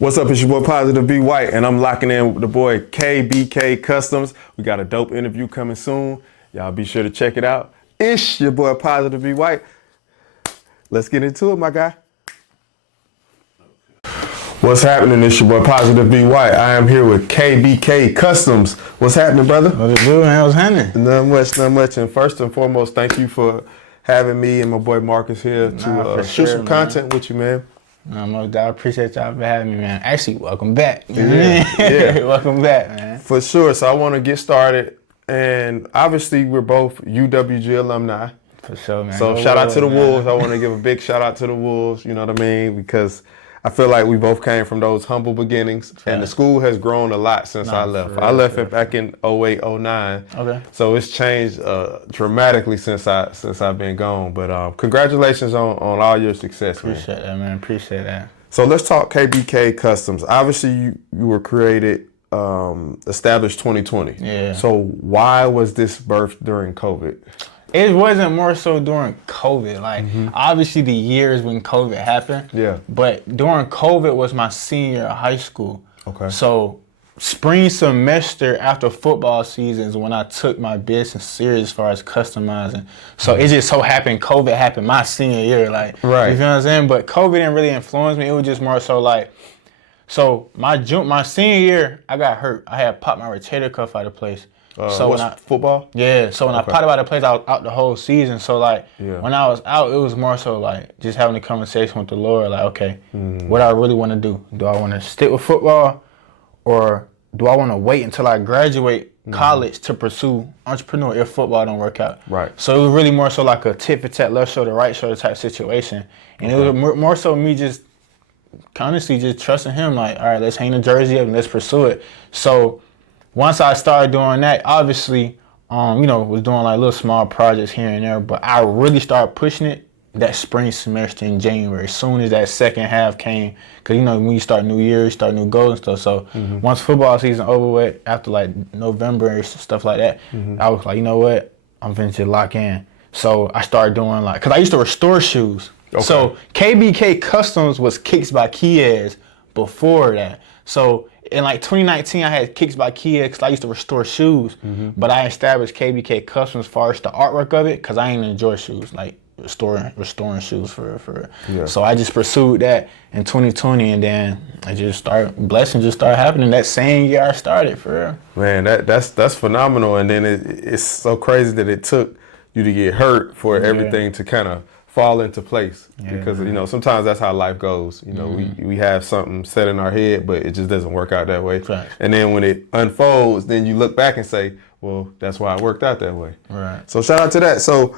What's up? It's your boy Positive B White, and I'm locking in with the boy KBK Customz. We got a dope interview coming soon. Y'all be sure to check it out. It's your boy Positive B White. Let's get into it, my guy. What's happening? It's your boy Positive B White. I am here with KBK Customz. What's happening, brother? What's good, man? What's happening? Not much. And first and foremost, thank you for having me and my boy Marcus here to shoot some content with you, man. No doubt. I appreciate y'all for having me, man. Actually, welcome back. Yeah. Welcome back, man. For sure. So I want to get started. And obviously, we're both UWG alumni. For sure, man. So shout out to the Wolves. I want to give a big shout out to the Wolves, you know what I mean? Because I feel like we both came from those humble beginnings. And the school has grown a lot since I left. I left it back in 08, 09. Okay. So it's changed dramatically since I've been gone. But congratulations on all your success, man. Appreciate that, man. Appreciate that. So let's talk KBK Customz. Obviously, you were created, established 2020. Yeah. So why was this birthed during COVID? It wasn't more so during COVID. Like, obviously the years when COVID happened. Yeah. But during COVID was my senior year of high school. Okay. So spring semester after football season is when I took my business serious as far as customizing. So it just so happened COVID happened my senior year. Like, right. You feel what I'm saying? But COVID didn't really influence me. It was just more so like, so my senior year, I got hurt. I had popped my rotator cuff out of place. So when football? Yeah, so when I popped it out of place, I was out the whole season. So like when I was out, it was more so like just having a conversation with the Lord, like, okay, what I really want to do? Do I want to stick with football, or do I want to wait until I graduate college to pursue entrepreneur if football don't work out? Right. So it was really more so like a tit for tat, left shoulder, right shoulder type situation. And it was more so me just honestly just trusting him, like, all right, let's hang the jersey up and let's pursue it. So once I started doing that, obviously, was doing like little small projects here and there, but I really started pushing it that spring semester in January, as soon as that second half came, because when you start new year, you start new goals and stuff. So once football season over with, after like November and stuff like that, I was like, you know what, I'm finna just lock in. So I started doing like, because I used to restore shoes. Okay. So KBK Customz was Kicks by Kiez before that. So in like 2019, I had Kicks by Kiez because I used to restore shoes, but I established KBK Customz as far as the artwork of it because I didn't enjoy shoes, like restoring shoes for. Yeah. So I just pursued that in 2020, and then blessings just started happening that same year I started, for real. Man, that's phenomenal, and then it's so crazy that it took you to get hurt for everything to kind of fall into place, because sometimes that's how life goes. We have something set in our head, but it just doesn't work out that way. Right. And then when it unfolds, then you look back and say, well, that's why it worked out that way. Right. So shout out to that. So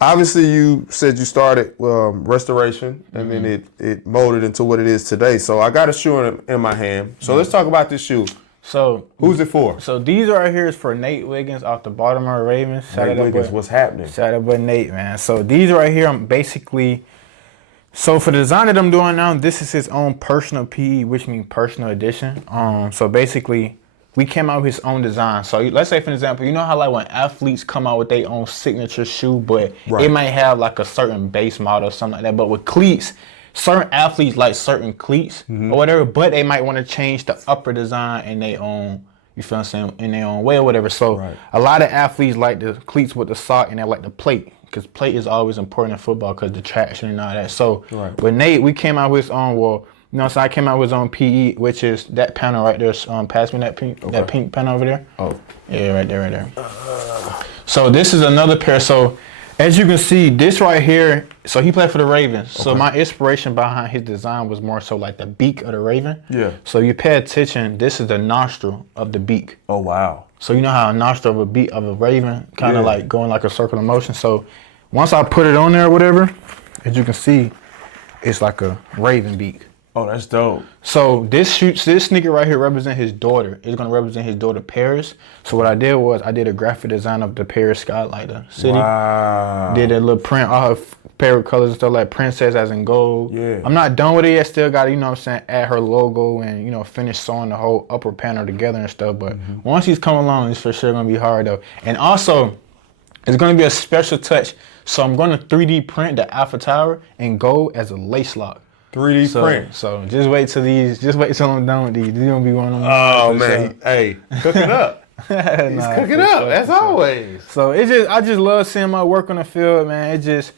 obviously you said you started restoration, and then it molded into what it is today. So I got a shoe in my hand. So let's talk about this shoe. So who's it for? So these right here is for Nate Wiggins off the Baltimore Ravens. Nate Wiggins, what's happening? Shout out to Nate, man. So these right here, I'm basically, so for the design that I'm doing now, this is his own personal PE, which means personal edition. So basically, we came out with his own design. So let's say, for example, you know how like when athletes come out with their own signature shoe, but it might have like a certain base model or something like that. But with cleats, certain athletes like certain cleats or whatever, but they might want to change the upper design in their own, you feel what I'm saying, in their own way or whatever. So a lot of athletes like the cleats with the sock, and they like the plate, because plate is always important in football because the traction and all that. So with Nate, we came out with his own, so I came out with his own PE, which is that panel right there. Pass me that pink panel over there. Oh. Yeah, right there. So this is another pair. So as you can see, this right here, so he played for the Ravens. So my inspiration behind his design was more so like the beak of the Raven. Yeah. So you pay attention, this is the nostril of the beak. Oh, wow. So you know how a nostril of a beak of a Raven kind of like going like a circular motion. So once I put it on there or whatever, as you can see, it's like a Raven beak. Oh, that's dope. So this sneaker right here represents his daughter. It's gonna represent his daughter Paris. So what I did was I did a graphic design of the Paris sky, like the city. Wow. Did a little print, all her favorite colors and stuff, like princess as in gold. Yeah. I'm not done with it yet. Still got to, add her logo and finish sewing the whole upper panel together and stuff. But once he's come along, it's for sure gonna be hard though. And also, it's gonna be a special touch. So I'm gonna 3D print the Alpha Tower in gold as a lace lock. 3D print. So just wait till I'm done with these. These gonna be one of them. Oh man, hey, cooking up. He's cooking up as always. So I just love seeing my work on the field, man. It just,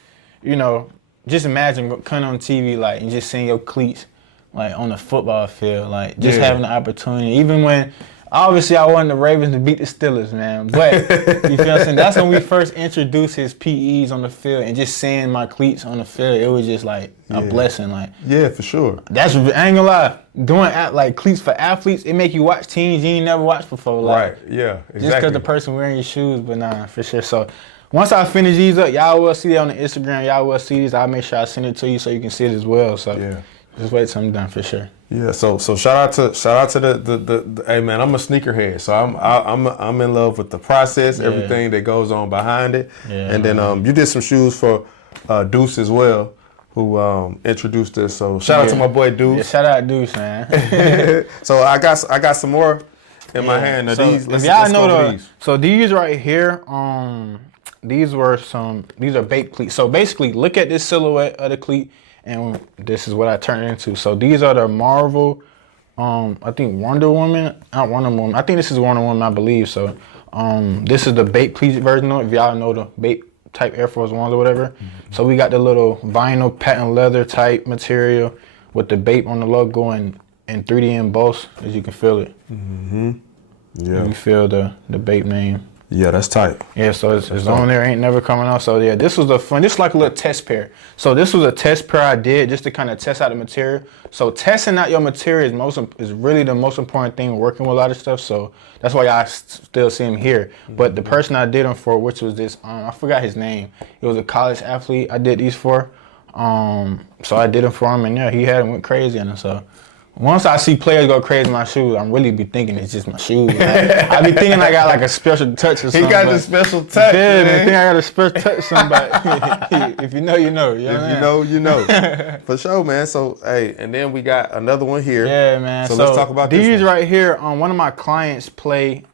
just imagine coming on TV like and just seeing your cleats like on the football field, like just having the opportunity. Even when obviously I wanted the Ravens to beat the Steelers, man. But you feel what I'm saying? That's when we first introduced his PEs on the field and just seeing my cleats on the field, it was just like a blessing. Like for sure. That's I ain't gonna lie. Doing like cleats for athletes, it make you watch teams you ain't never watched before. Like, right. Yeah. Exactly. Just because the person wearing your shoes, but nah, for sure. So once I finish these up, y'all will see it on the Instagram. Y'all will see these. I'll make sure I send it to you so you can see it as well. So just wait till I'm done for sure. Yeah, so shout out to the hey man, I'm a sneakerhead, so I'm in love with the process, everything that goes on behind it, and then you did some shoes for Deuce as well, who introduced us. So shout out to my boy Deuce. Yeah, shout out Deuce, man. So I got some more in my hand. Now so these, if y'all know these. So these right here, these are baked cleats. So basically, look at this silhouette of the cleat. And this is what I turned it into. So these are the Marvel, I think Wonder Woman, not Wonder Woman. I think this is Wonder Woman, I believe. So this is the baked cleat version of it, if y'all know the baked type Air Force Ones or whatever. Mm-hmm. So we got the little vinyl patent leather type material with the BAPE on the logo and 3D embossed, as you can feel it. Mm-hmm. Yeah. You feel the BAPE name. Yeah, that's tight. Yeah, so it's on there, ain't never coming off. So yeah, this was this is like a little test pair. So this was a test pair I did just to kind of test out the material. So testing out your material is really the most important thing working with a lot of stuff. So that's why I still see him here. But the person I did them for, which was this, I forgot his name. It was a college athlete I did these for. So I did them for him, and yeah, he had them, went crazy on them. So once I see players go crazy in my shoes, I'm really be thinking it's just my shoes. Like, I be thinking I got like a special touch or something. He got the special touch. Yeah, man. I think I got a special touch or something. But if you know, you know. You know. For sure, man. So, hey, and then we got another one here. Yeah, man. So let's talk about these this one. right here. One of my clients play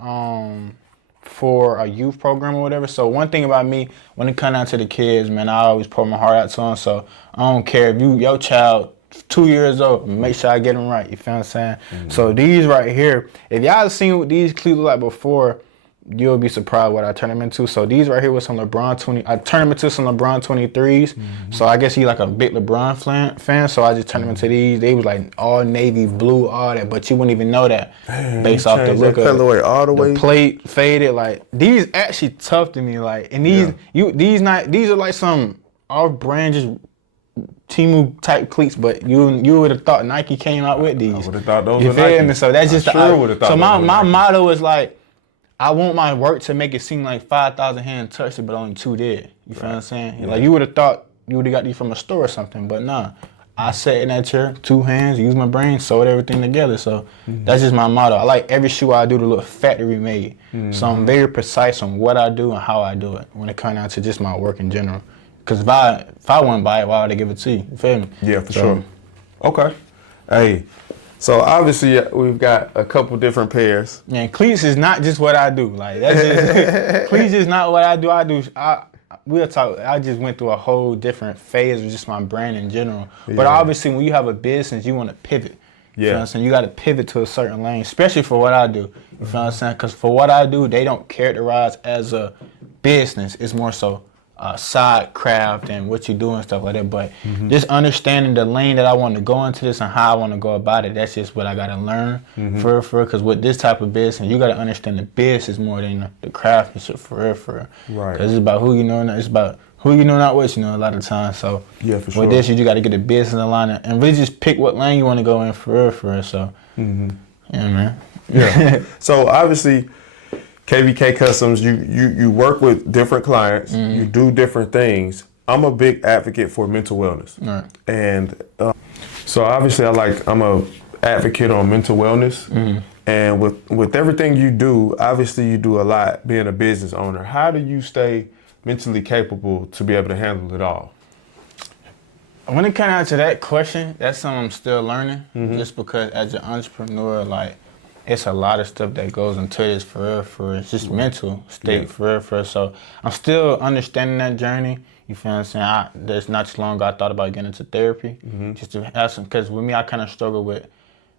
for a youth program or whatever. So one thing about me, when it comes down to the kids, man, I always pour my heart out to them. So I don't care if your child 2 years old, make sure I get them right. You feel what I'm saying? Mm-hmm. So these right here, if y'all seen what these cleats look like before, you'll be surprised what I turned them into. So these right here was some I turned them into some LeBron 23s. Mm-hmm. So I guess he's like a big LeBron fan. So I just turned them into these. They was like all navy blue, all that, but you wouldn't even know that based off the look of colorway all the way. Plate faded. Like these actually tough to me. Like, and these are like some off-brand just Timu type cleats, but you would have thought Nike came out with these. I would have thought those were Nike. You feel me? So that's just so my motto is like, I want my work to make it seem like 5,000 hands touched it, but only 2 did. You feel what I'm saying? Yeah. Like you would have thought you would have got these from a store or something, but nah. I sat in that chair, 2 hands, used my brain, sewed everything together. So that's just my motto. I like every shoe I do to look factory made. Mm-hmm. So I'm very precise on what I do and how I do it when it comes down to just my work in general. Because if I wouldn't buy it, why would I give it to you? You feel me? Yeah, for sure. Okay. Hey, so obviously we've got a couple different pairs. Man, cleats is not just what I do. Like that's just cleats is not what I do. We'll talk. I just went through a whole different phase of just my brand in general. Yeah. But obviously, when you have a business, you want to pivot. You know what I'm saying? You got to pivot to a certain lane, especially for what I do. You feel what I'm saying? Because for what I do, they don't characterize as a business. It's more so side craft and what you do and stuff like that. But just understanding the lane that I want to go into this and how I want to go about it, that's just what I got to learn for because with this type of business, you got to understand the business more than the craft and shit for real. Right. Because it's about who you know, it's about who you know, not what you know a lot of times. So yeah, for sure. With this, you got to get the business in line and really just pick what lane you want to go in for real. So, yeah, man. Yeah. So obviously, KBK Customz, you work with different clients, you do different things. I'm a big advocate for mental wellness, and so obviously I'm a advocate on mental wellness, and with everything you do, obviously you do a lot being a business owner. How do you stay mentally capable to be able to handle it all? When it comes down to that question, that's something I'm still learning, just because as an entrepreneur, like, it's a lot of stuff that goes into this for real, for it's just mental state for real. So I'm still understanding that journey. You feel what I'm saying? There's not too long ago I thought about getting into therapy, just to have some, because with me I kind of struggle with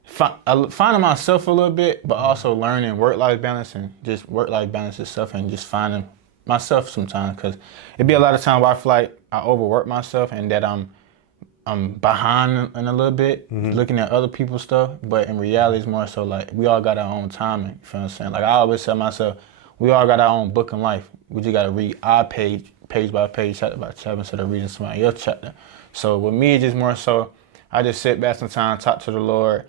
finding myself a little bit, but also learning work-life balance and just work-life balance itself and just finding myself sometimes, because it'd be a lot of times where I feel like I overwork myself and that I'm behind in a little bit, looking at other people's stuff, but in reality, it's more so like we all got our own timing. You feel what I'm saying? Like I always tell myself, we all got our own book in life. We just got to read our page by page, chapter by chapter, instead of reading somebody else's chapter. So with me, it's just more so, I just sit back sometimes, talk to the Lord,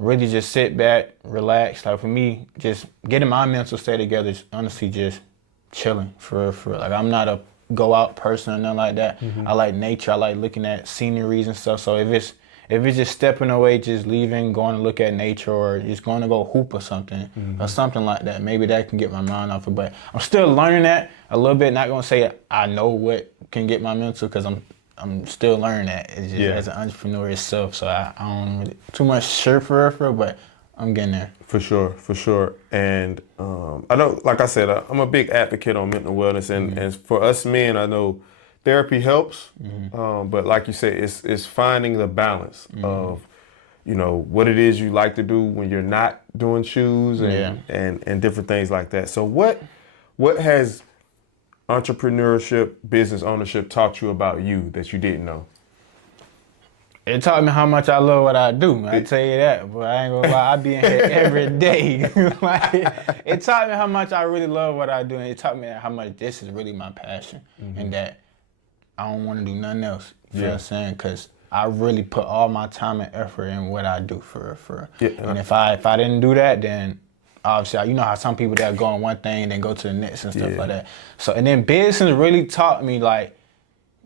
really just sit back, relax. Like for me, just getting my mental state together is honestly just chilling for real. Like I'm not a go out person or nothing like that. I like nature. I like looking at sceneries and stuff. So if it's just stepping away, just leaving, going to look at nature, or just going to go hoop or something like that, maybe that can get my mind off it. But I'm still learning that a little bit. Not gonna say I know what can get my mental, because I'm still learning that. It's just as an entrepreneur itself. So I don't really too much sure for real, but I'm getting there. For sure. And I know, like I said, I'm a big advocate on mental wellness, and for us men, I know therapy helps, but like you said, it's finding the balance of, what it is you like to do when you're not doing shoes and different things like that. So what has entrepreneurship, business ownership taught you about you that you didn't know? It taught me how much I love what I do. I tell you that, but I ain't gonna lie, I be in here every day. Like, it taught me how much I really love what I do, and it taught me how much this is really my passion, and that I don't want to do nothing else. You know what I'm saying? Because I really put all my time and effort in what I do for real. Yeah. And if I didn't do that, then obviously, you know how some people that go on one thing and then go to the next and stuff like that. So, and then business really taught me, like,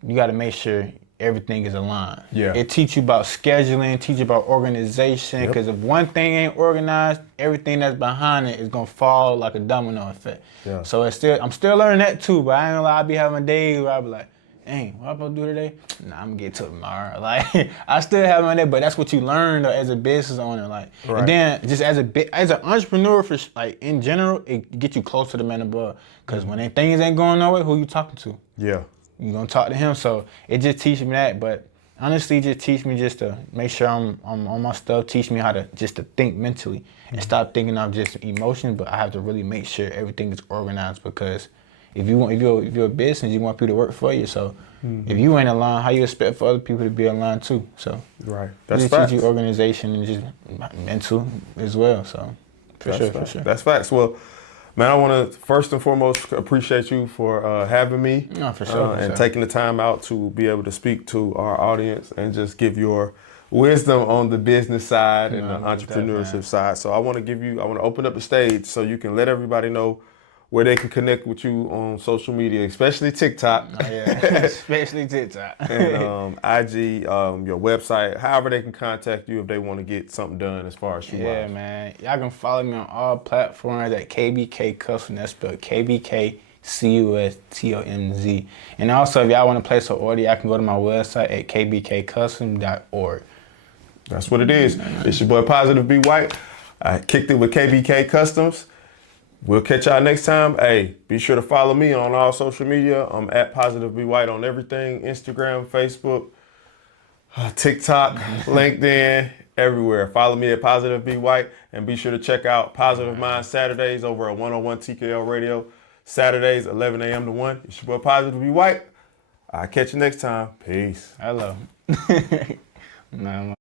you got to make sure everything is aligned. Yeah. It teach you about scheduling, teach you about organization, because if one thing ain't organized, everything that's behind it is gonna fall like a domino effect. Yeah. So I'm still learning that too, but I ain't gonna lie, I be having days where I be like, dang, what I'm supposed to do today? Nah, I'm gonna get to it tomorrow. Like, I still have my day, but that's what you learn though, as a business owner. Like, and then just as an entrepreneur, for like in general, it gets you close to the man above. Because when things ain't going nowhere, who you talking to? Yeah. You're gonna talk to him. So it just teaches me that, but honestly, just teach me just to make sure I'm on my stuff. Teach me how to think mentally and stop thinking of just emotions. But I have to really make sure everything is organized, because if you're a business, you want people to work for you. So if you ain't aligned, how you expect for other people to be aligned too? So that's just facts. teach you organization and just mental as well. So for sure. That's facts. Well, man, I want to first and foremost appreciate you for having me. No, for sure. And taking the time out to be able to speak to our audience and just give your wisdom on the business side and the entrepreneurship side. So I want to open up the stage so you can let everybody know where they can connect with you on social media, especially TikTok. Oh, yeah, especially TikTok. And IG, your website, however they can contact you if they want to get something done as far as shoe-wise. Yeah, man. Y'all can follow me on all platforms at KBK Customz. That's spelled KBK Customz. And also, if y'all want to place an order, y'all can go to my website at kbkcustomz.org. That's what it is. It's your boy Positive B White. I kicked it with KBK Customz. We'll catch y'all next time. Hey, be sure to follow me on all social media. I'm at Positive B White on everything: Instagram, Facebook, TikTok, LinkedIn, everywhere. Follow me at Positive B White, and be sure to check out Positive Mind Saturdays over at 101 TKL Radio. Saturdays, 11 a.m. to 1. It's your boy Positive B White. I'll catch you next time. Peace. Hello. Nah,